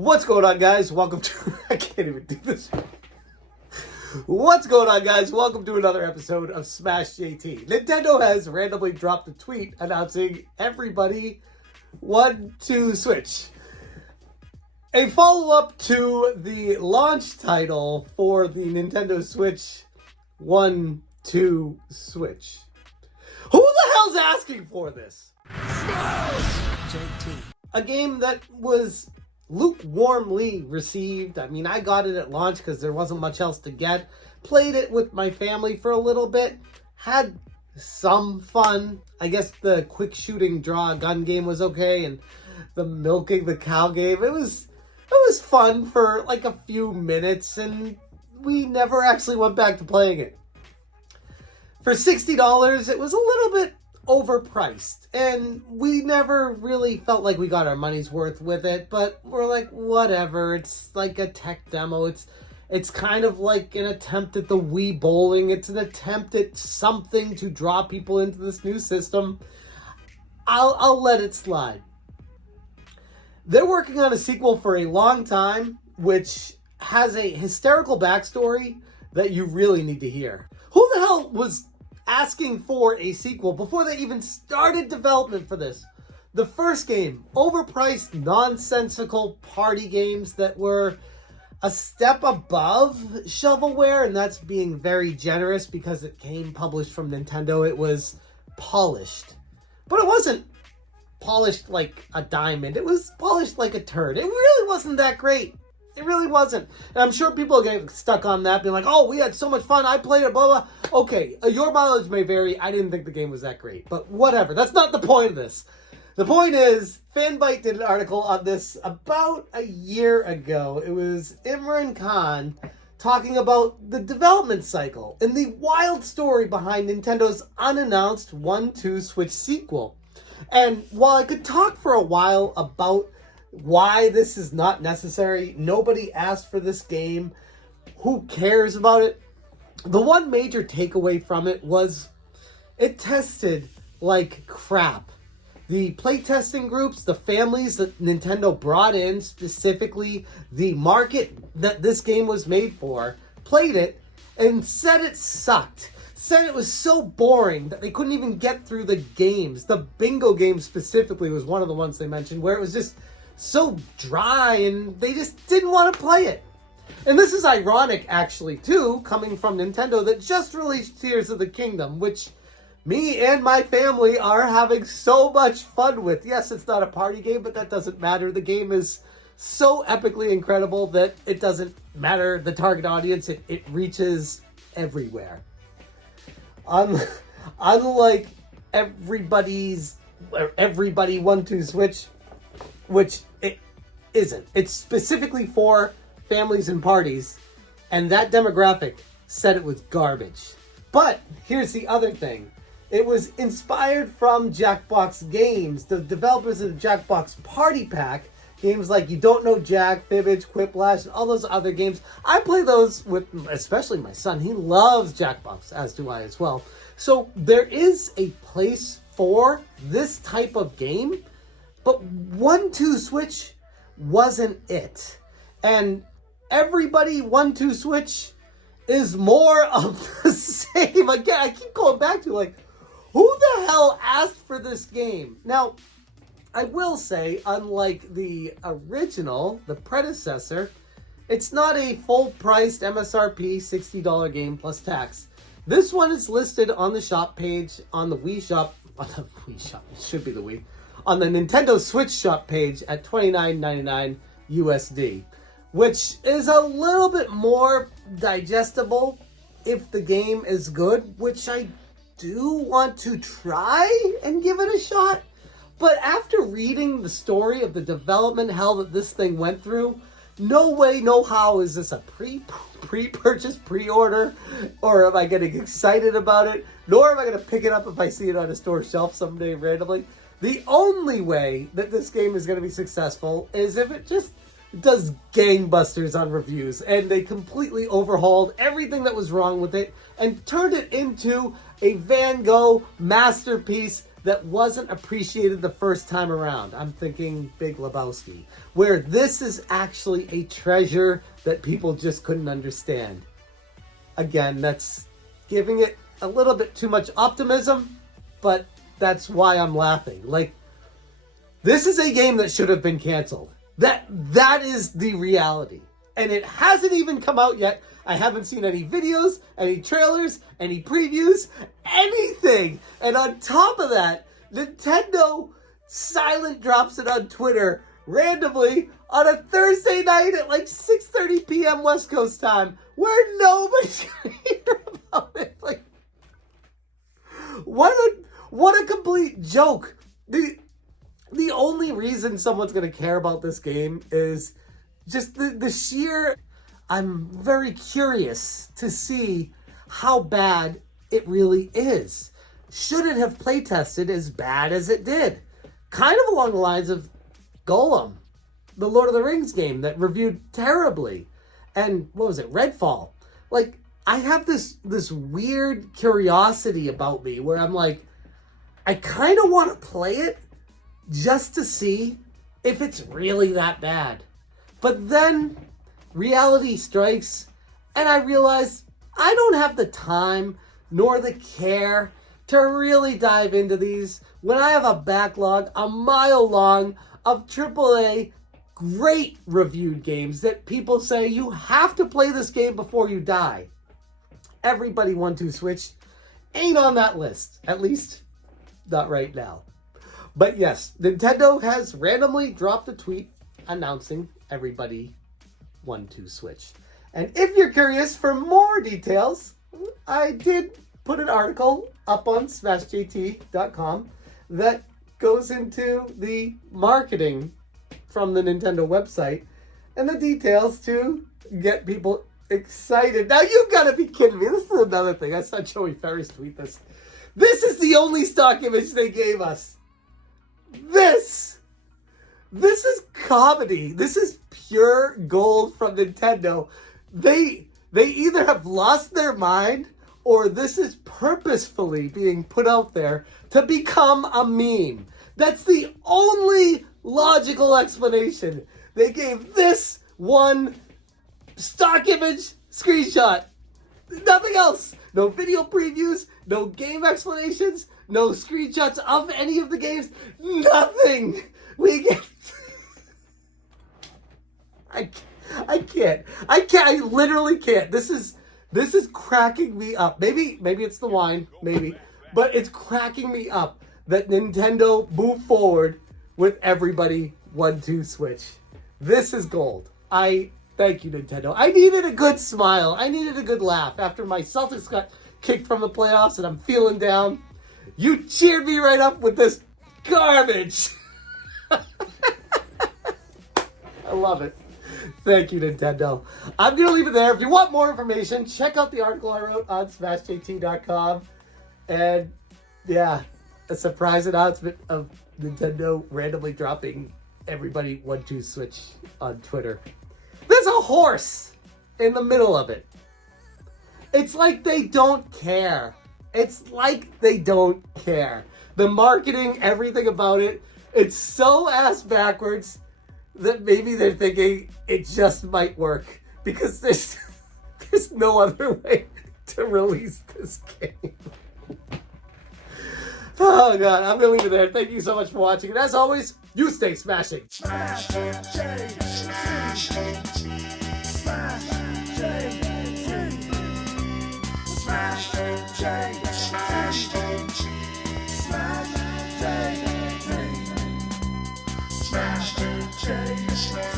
What's going on, guys? Welcome to... I can't even do this. What's going on, guys? Welcome to another episode of Smash JT. Nintendo has randomly dropped a tweet announcing everybody 1-2 Switch. A follow-up to the launch title for the Nintendo Switch 1-2 Switch. Who the hell's asking for this? Smash JT. A game that was lukewarmly received. I mean, I got it at launch because there wasn't much else to get. Played it with my family for a little bit. Had some fun. I guess the quick shooting draw gun game was okay, and the milking the cow game, it was fun for like a few minutes, and we never actually went back to playing it. For $60, it was a little bit overpriced, and we never really felt like we got our money's worth with it, but we're like, whatever. It's like a tech demo. It's kind of like an attempt at the Wii bowling. It's an attempt at something to draw people into this new system. I'll let it slide. They're working on a sequel for a long time, which has a hysterical backstory that you really need to hear. Who the hell was asking for a sequel before they even started development for this? The first game, overpriced, nonsensical party games that were a step above shovelware, and that's being very generous because it came published from Nintendo. It was polished, but it wasn't polished like a diamond. It was polished like a turd. It really wasn't that great. It really wasn't. And I'm sure people get stuck on that, being like, oh, we had so much fun, I played it, blah, blah. Okay, your mileage may vary. I didn't think the game was that great. But whatever. That's not the point of this. The point is, Fanbyte did an article on this about a year ago. It was Imran Khan talking about the development cycle and the wild story behind Nintendo's unannounced 1-2 Switch sequel. And while I could talk for a while about why this is not necessary, nobody asked for this game, who cares about it, the one major takeaway from it was it tested like crap. The playtesting groups, the families that Nintendo brought in, specifically the market that this game was made for, played it and said it sucked. Said it was so boring that they couldn't even get through the games. The bingo game specifically was one of the ones they mentioned, where it was just so dry and they just didn't want to play it. And this is ironic, actually, too, coming from Nintendo that just released Tears of the Kingdom, which me and my family are having so much fun with. Yes, it's not a party game, but that doesn't matter. The game is so epically incredible that it doesn't matter the target audience. It reaches everywhere. Unlike everybody 1-2 Switch, which it isn't. It's specifically for families and parties, and that demographic said it was garbage. But here's the other thing. It was inspired from Jackbox Games, the developers of the Jackbox Party Pack, games like You Don't Know Jack, Fibbage, Quiplash, and all those other games. I play those with, especially my son. He loves Jackbox, as do I as well. So there is a place for this type of game, but 1-2 Switch wasn't it. And everybody 1-2 Switch is more of the same. Again, I keep going back to like, who the hell asked for this game? Now, I will say, unlike the original, the predecessor, it's not a full-priced MSRP $60 game plus tax. This one is listed on the shop page on the Wii shop. On the Wii shop, it should be the Wii. On the Nintendo Switch shop page at $29.99 USD, which is a little bit more digestible if the game is good, which I do want to try and give it a shot. But after reading the story of the development hell that this thing went through, no way, no how is this a pre-purchase, pre-order, or am I getting excited about it, nor am I going to pick it up if I see it on a store shelf someday randomly. The only way that this game is going to be successful is if it just does gangbusters on reviews, and they completely overhauled everything that was wrong with it and turned it into a Van Gogh masterpiece that wasn't appreciated the first time around. I'm thinking Big Lebowski, where this is actually a treasure that people just couldn't understand. Again, that's giving it a little bit too much optimism, but that's why I'm laughing. Like, this is a game that should have been canceled. That is the reality. And it hasn't even come out yet. I haven't seen any videos, any trailers, any previews, anything. And on top of that, Nintendo silent drops it on Twitter randomly on a Thursday night at like 6:30 p.m. West Coast time, where nobody's gonna hear about it. Like, what a complete joke. The only reason someone's gonna care about this game is just the sheer... I'm very curious to see how bad it really is. Should it have playtested as bad as it did? Kind of along the lines of Golem, the Lord of the Rings game that reviewed terribly. And what was it? Redfall. Like, I have this weird curiosity about me where I'm like, I kind of want to play it just to see if it's really that bad. But then reality strikes, and I realize I don't have the time nor the care to really dive into these when I have a backlog a mile long of AAA great reviewed games that people say you have to play this game before you die. Everybody 1-2 Switch ain't on that list, at least not right now. But yes, Nintendo has randomly dropped a tweet announcing Everybody 1-2 Switch. And if you're curious for more details, I did put an article up on smashjt.com that goes into the marketing from the Nintendo website and the details to get people excited. Now, you gotta be kidding me. This is another thing. I saw Joey Ferris tweet this. This is the only stock image they gave us. This is comedy. This is pure gold from Nintendo. They either have lost their mind or this is purposefully being put out there to become a meme. That's the only logical explanation. They gave this one stock image screenshot. Nothing else. No video previews, no game explanations, no screenshots of any of the games. Nothing. We get... I can't. I literally can't. This is cracking me up. Maybe it's the wine, maybe. But it's cracking me up that Nintendo moved forward with Everybody 1-2 Switch. This is gold. Thank you, Nintendo. I needed a good smile. I needed a good laugh after my Celtics got kicked from the playoffs and I'm feeling down. You cheered me right up with this garbage. I love it. Thank you, Nintendo. I'm going to leave it there. If you want more information, check out the article I wrote on smashjt.com. And yeah, a surprise announcement of Nintendo randomly dropping Everybody 1-2 Switch on Twitter. There's a horse in the middle of it. It's like they don't care. It's like they don't care. The marketing, everything about it, it's so ass backwards that maybe they're thinking it just might work because there's no other way to release this game. Oh God, I'm gonna leave it there. Thank you so much for watching, and as always, you stay smashing. Smash, JT. Smash, JT. Smash, JT. Smash, JT. Smash, JT.